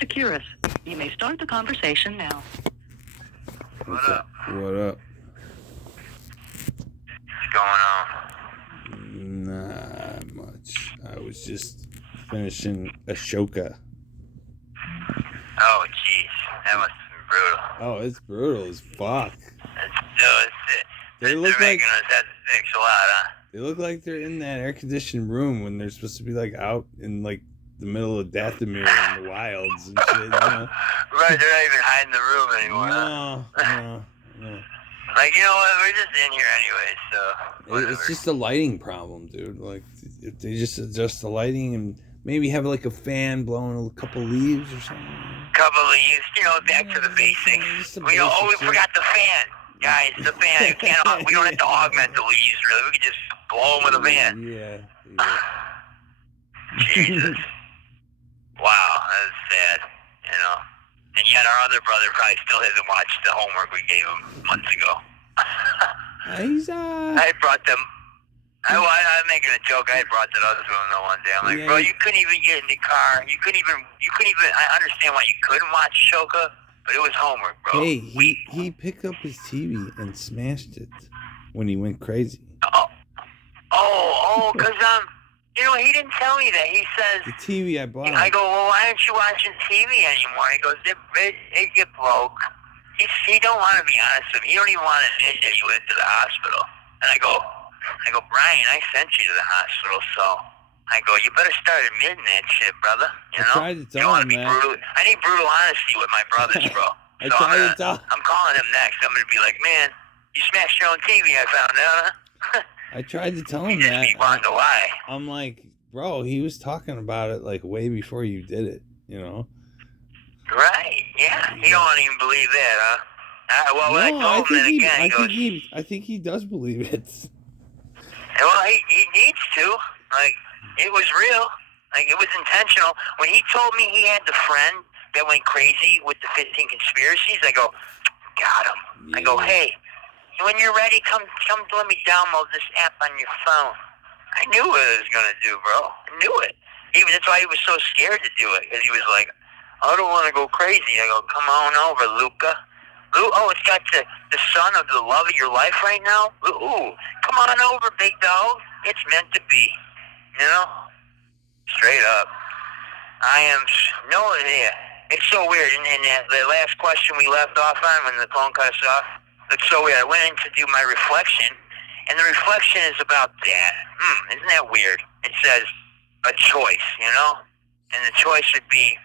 Securus. You may start the conversation now. What up? What up? What's going on? Not much. I was just finishing Ashoka. Oh, jeez. That must have been brutal. Oh, it's brutal as fuck. They're making us have to fix a lot, huh? They look like they're in that air-conditioned room when they're supposed to be like out in like the middle of Dathomir in the wilds and shit. You know? Right, they're not even hiding the room anymore. No. Like, you know what? We're just in here anyway, so whatever. It's just a lighting problem, dude. Like, if they just adjust the lighting and maybe have like a fan blowing a couple leaves or something. Couple of leaves, back to the basics. We forgot the fan. Guys, the fan. We don't have to augment the leaves, really. We can just blow them with a fan. Yeah. Jesus. Wow, that's sad, And yet our other brother probably still hasn't watched the homework we gave him months ago. I brought them. I'm making a joke. I brought that other to him the one day. I'm like, bro, you couldn't even get in the car. You couldn't even. I understand why you couldn't watch Ashoka, but it was homework, bro. Hey, he picked up his TV and smashed it when he went crazy. Because he didn't tell me that. He says the TV I bought. I go, well, why aren't you watching TV anymore? He goes, it get broke. He don't want to be honest with me. He don't even want to admit that he went to the hospital. And I go, Brian, I sent you to the hospital, so I go, you better start admitting that shit, brother. I tried to tell him that. I need brutal honesty with my brothers, bro. I'm calling him next. I'm gonna be like, man, you smashed your own TV. I found out. Huh? I tried to tell him that. He wanted to lie. I'm like, bro, he was talking about it like way before you did it, Right? Yeah. He don't even believe that, huh? I told him that again. I think he does believe it. Well, he needs to. Like, it was real. Like, it was intentional. When he told me he had the friend that went crazy with the 15 conspiracies, I go, got him. Yeah. I go, hey, when you're ready, come let me download this app on your phone. I knew what it was going to do, bro. I knew it. That's why he was so scared to do it, because he was like, I don't want to go crazy. I go, come on over, Luca. It's got the son of the love of your life right now? Ooh, come on over, big dog. It's meant to be. Straight up. It's so weird. And the last question we left off on when the phone cut us off, it's so weird. I went in to do my reflection, and the reflection is about that. Isn't that weird? It says a choice, And the choice would be,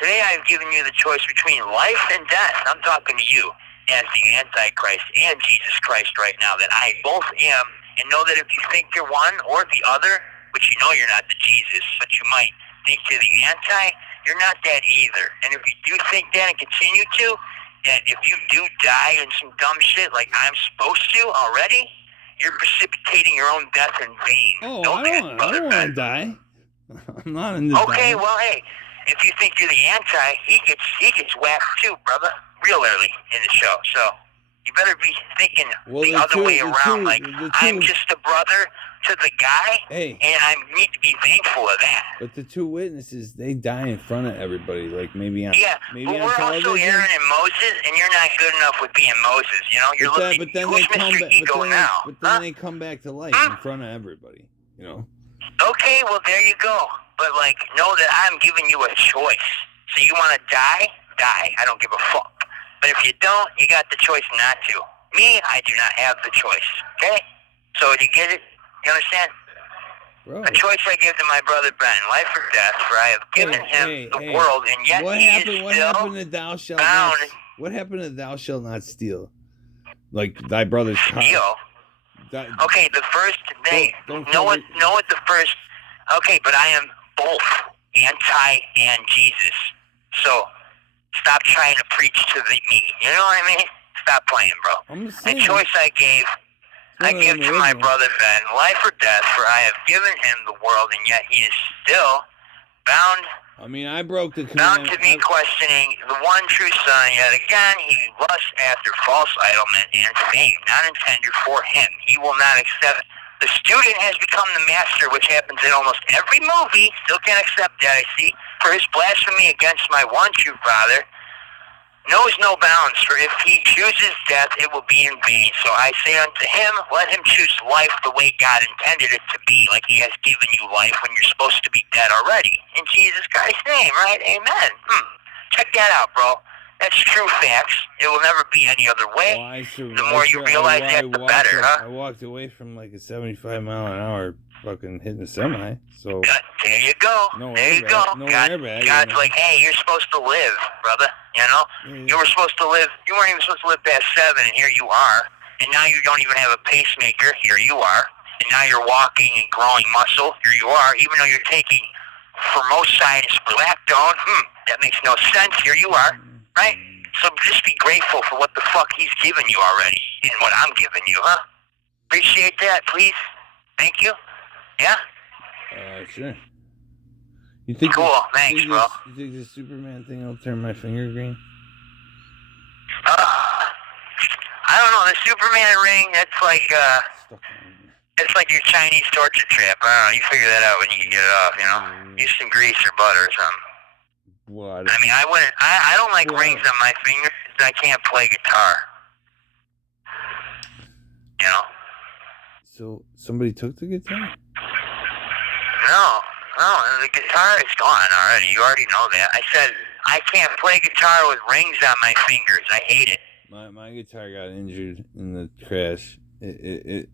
today I've given you the choice between life and death. I'm talking to you as the Antichrist and Jesus Christ right now, that I both am, and know that if you think you're one or the other, which you're not the Jesus, but you might think you're the anti, you're not that either. And if you do think that and continue to, that if you do die in some dumb shit like I'm supposed to already, you're precipitating your own death in vain. I don't want to die. I'm not in this. Okay, well, hey, if you think you're the anti, he gets whacked too, brother, real early in the show. So you better be thinking the other way around. I'm just a brother to the guy, and I need to be thankful of that. But the two witnesses, they die in front of everybody, like maybe on but we're also Aaron and Moses, and you're not good enough with being Moses. But then they come back to life in front of everybody. Okay, well there you go. But know that I'm giving you a choice. So you want to die? Die. I don't give a fuck. But if you don't, you got the choice not to. Me, I do not have the choice. Okay? So do you get it? You understand? Bro. A choice I give to my brother Ben, life or death, for I have given him the world, and yet he is still what happened to thou shalt not steal? Like thy brother's car. Steal? Okay, the first thing. Know what the first. Okay, but I am both anti and Jesus. So stop trying to preach to me. You know what I mean? Stop playing, bro. The choice I give to my brother Ben, life or death, for I have given him the world, and yet he is still bound. I broke the commandment. Bound to me questioning the one true Son. Yet again, he lusts after false idolment and fame, not intended for him. He will not accept. The student has become the master, which happens in almost every movie. Still can't accept that, I see. for his blasphemy against my one true Father, knows no bounds, for if he chooses death, it will be in vain. So I say unto him, let him choose life the way God intended it to be, like he has given you life when you're supposed to be dead already. In Jesus Christ's name, right? Amen. Check that out, bro. That's true facts. It will never be any other way. The more you realize that, the better, huh? I walked away from like a 75-mile-an-hour fucking hitting a semi, so... There you go. No there airbag, you go. no God, airbag, God's you know. like, hey, you're supposed to live, brother. You know? Yeah. You were supposed to live. You weren't even supposed to live past 7, and here you are. And now you don't even have a pacemaker. Here you are. And now you're walking and growing muscle. Here you are. Even though you're taking Formosa and Spirlactone. That makes no sense. Here you are. Right? So just be grateful for what the fuck he's given you already and what I'm giving you, huh? Appreciate that, please. Thank you. Yeah? Sure. You think cool, this, thanks, bro. You think this Superman thing will turn my finger green? I don't know. The Superman ring, that's like, it's like your Chinese torture trap. I don't know. You figure that out when you can get it off, you know? Use some grease or butter or something. What? I mean, I don't like rings on my fingers because I can't play guitar. You know? So, somebody took the guitar? No, the guitar is gone already. You already know that. I said, I can't play guitar with rings on my fingers. I hate it. My guitar got injured in the crash. It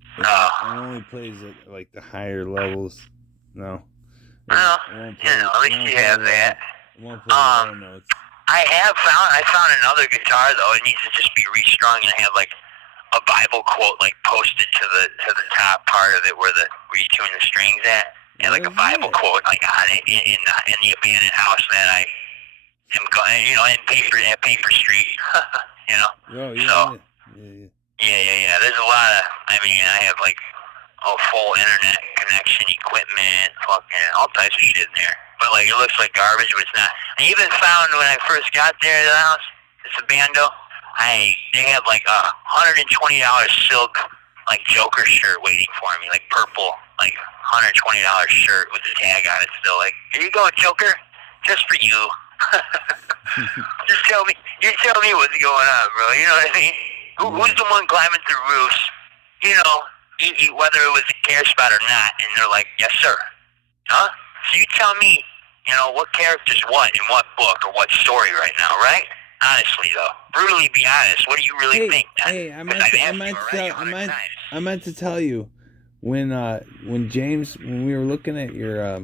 only plays at like the higher levels. No. Well, at least you have that. It won't play low notes. I found another guitar though. It needs to just be restrung and have like a Bible quote like posted to the top part of it where you tune the strings at. And like a Bible quote like on it in the abandoned house that I am going, you know, at Paper Street. You know. Oh, yeah, so yeah. There's a lot of. I mean, I have like a full internet connection, equipment, fucking all types of shit in there. But like it looks like garbage, but it's not. I even found when I first got there to the house, this bando, they had like a $120 silk like Joker shirt waiting for me, like purple, like $120 shirt with the tag on it still. Like, here you go, Joker, just for you. You tell me what's going on, bro. You know what I mean? Who's the one climbing through roofs? You know, whether it was a care spot or not, and they're like, yes, sir. Huh? So you tell me, you know, what character's what in what book or what story right now, right? Honestly, though, brutally be honest. What do you really think? Hey, I meant to tell you when James, when we were looking at your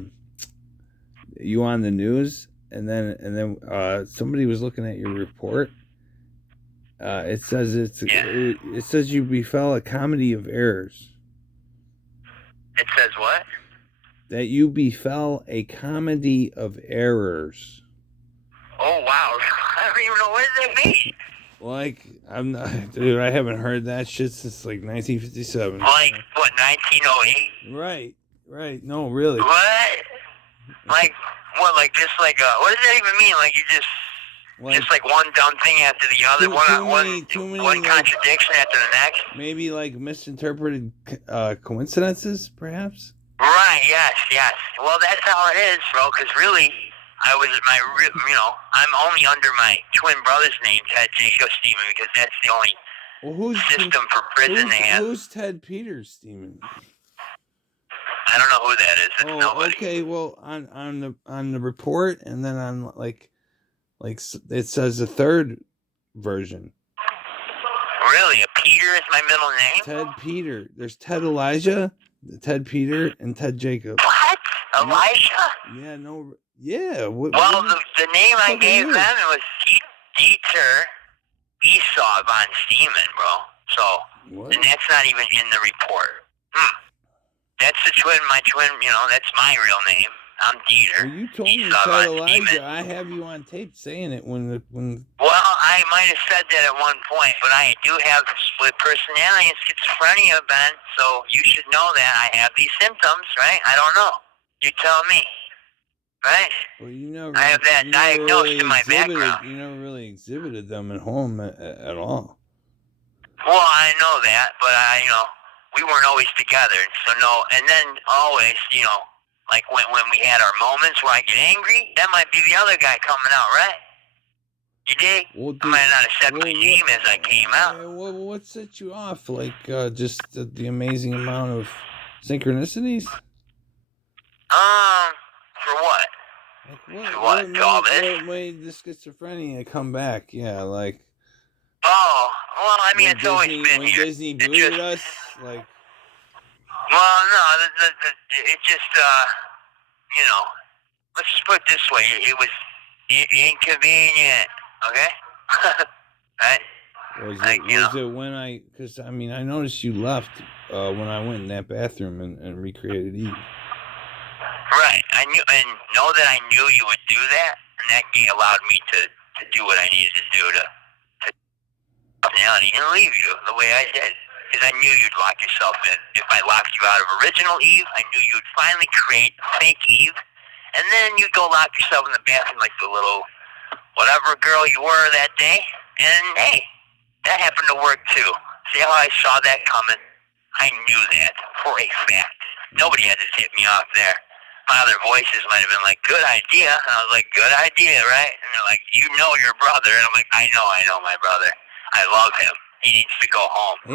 you on the news, and then somebody was looking at your report. It says it says you befell a comedy of errors. It says what? That you befell a comedy of errors. Oh wow! I don't even know what does that mean. Like I'm not, dude. I haven't heard that shit since like 1957. Like what? 1908. Right. No, really. What? Like what? Like just like what does that even mean? Like you just like one dumb thing after the other, one contradiction after the next. Maybe like misinterpreted coincidences, perhaps. Right. Yes. Well, that's how it is, bro. Because really, I'm only under my twin brother's name, Ted Jacob Steeman, because that's the only system for prison they have. Who's Ted Peter Steeman? I don't know who that is. It's nobody. Okay. Well, on the report, and then on like it says the third version. Really, Peter is my middle name. Ted Peter. There's Ted Elijah, Ted Peter, and Ted Jacob. What? Elijah? Yeah. No. Yeah. Well, the name I gave them it was Dieter Esau von Steeman, bro. So, and that's not even in the report. That's my twin. You know, that's my real name. I'm Dieter. Well, you told me Esau Ted von Elijah. Steeman. I have you on tape saying it when. Well, I might have said that at one point, but I do have split personality and schizophrenia, Ben. So you should know that I have these symptoms, right? I don't know. You tell me. Right? Well, I have that diagnosed in my background. You never really exhibited them at home at all. Well, I know that, but we weren't always together. So no, and then always, Like when we had our moments where I get angry, that might be the other guy coming out, right? You dig? Well, I might not have said my name as I came out. What set you off? Like just the amazing amount of synchronicities? For what? Like For what? To all this? What made the schizophrenia come back? Yeah, like. Oh, well, I mean, it's always been when here. Disney booted us, like. Well, no, it just, you know, let's just put it this way. It was inconvenient, okay? Right? Was it when because I mean, I noticed you left when I went in that bathroom and recreated Eve. Right. I knew, and know that I knew you would do that, and that allowed me to do what I needed to do to personality and leave you the way I did. Because I knew you'd lock yourself in. If I locked you out of original Eve, I knew you'd finally create fake Eve, and then you'd go lock yourself in the bathroom like the little whatever girl you were that day. And hey, that happened to work too. See how I saw that coming? I knew that for a fact. Nobody had to tip me off there. My other voices might have been like, good idea. And I was like, good idea, right? And they're like, you know your brother. And I'm like, I know my brother. I love him. He needs to go home. Hey,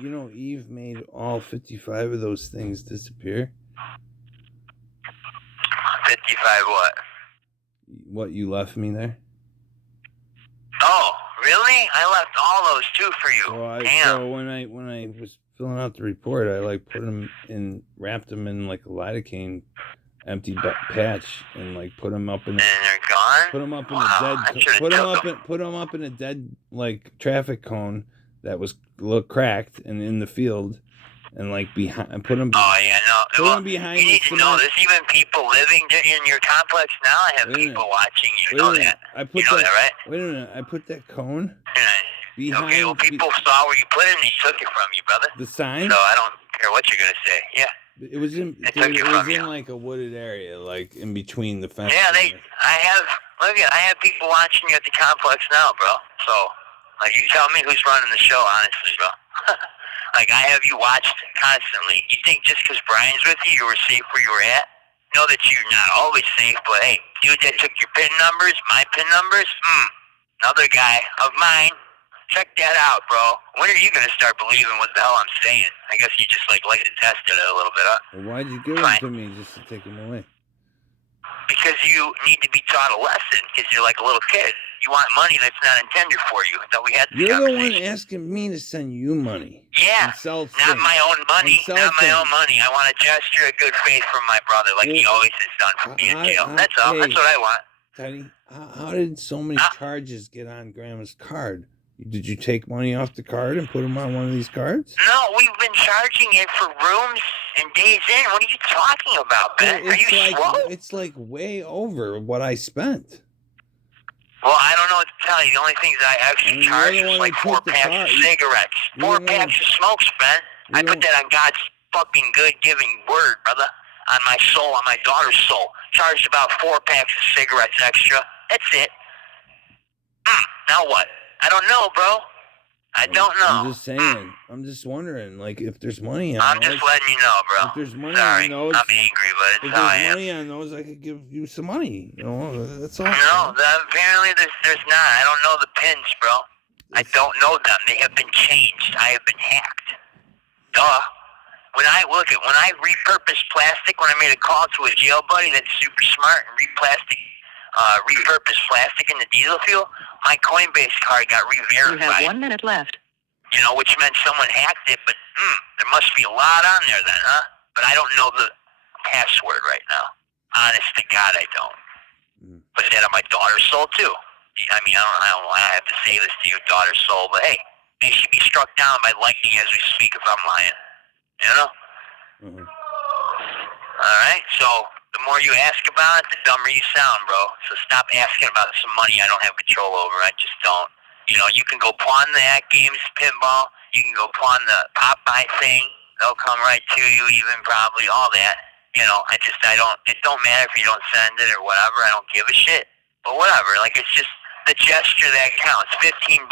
you know, Eve made all 55 of those things disappear. 55 what? What, you left me there? Oh, really? I left all those too for you. Damn. So when I was filling out the report, I like wrapped them in like a lidocaine empty patch and like put them up in. And they're gone. Put them up in a dead. Put them up in a dead like traffic cone that was a little cracked and in the field, and like behind. Put them. Oh yeah, no. Put them behind. You need to know there's even people living in your complex now. I have people watching you. Know that. You know that, right? Wait a minute. I put that cone. Behind, okay, well, people saw where you put it and they took it from you, brother. The sign? So I don't care what you're going to say. Yeah. It was in like a wooded area, like in between the fence. Yeah, I have people watching you at the complex now, bro. So, like, you tell me who's running the show, honestly, bro. Like, I have you watched constantly. You think just because Brian's with you, you were safe where you were at? Know that you're not always safe, but hey, dude that took your PIN numbers, my PIN numbers, another guy of mine. Check that out, bro. When are you going to start believing what the hell I'm saying? I guess you just like to test it a little bit, huh? Well, why'd you give them to me just to take them away? Because you need to be taught a lesson, because you're like a little kid. You want money that's not intended for you. I thought we had this You're the one asking me to send you money. Yeah, not my own money. Not my own money. I want a gesture of good faith from my brother, like he always has done for me in jail. That's all. That's what I want. Teddy, how did so many charges get on Grandma's card? Did you take money off the card and put them on one of these cards? No, we've been charging it for rooms and days in. What are you talking about, Ben? Are you slow? It's like way over what I spent. Well, I don't know what to tell you. The only things I actually charge is like 4 packs of cigarettes. 4 packs of smokes, Ben. I put that on God's fucking good giving word, brother. On my soul, on my daughter's soul. Charged about 4 packs of cigarettes extra. That's it. Now what? I don't know, bro. I don't know. I'm just saying. I'm just wondering, like, if there's money on I'm just letting you know, bro. If there's money on those, I'm angry, but it's how I am. If there's money on those, I could give you some money. You know, that's all. No, apparently there's not. I don't know the pins, bro. I don't know them. They have been changed. I have been hacked. Duh. When I repurposed plastic, when I made a call to a jail buddy that's super smart and repurposed plastic in the diesel fuel, my Coinbase card got re-verified. You have 1 minute left. You know, which meant someone hacked it, but there must be a lot on there then, huh? But I don't know the password right now. Honest to God, I don't. But that on my daughter's soul, too. I mean, I don't know. I have to say this to you, daughter's soul, but hey, may she be struck down by lightning as we speak if I'm lying. You know? All right, so the more you ask about it, the dumber you sound, bro. So stop asking about some money I don't have control over. I just don't. You know, you can go pawn the Act Games pinball. You can go pawn the Popeye thing. They'll come right to you, even probably all that. You know, it don't matter if you don't send it or whatever. I don't give a shit. But whatever, like it's just the gesture that counts. $15?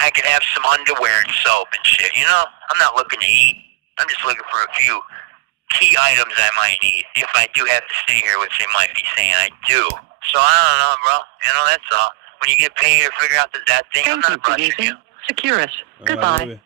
I could have some underwear and soap and shit, you know? I'm not looking to eat. I'm just looking for a few key items I might need if I do have to stay here, which they might be saying I do. So I don't know, bro. You know, that's all. When you get paid to figure out that thing, I'm Thank you not for rushing you. using Securus. Oh, I Goodbye. love it.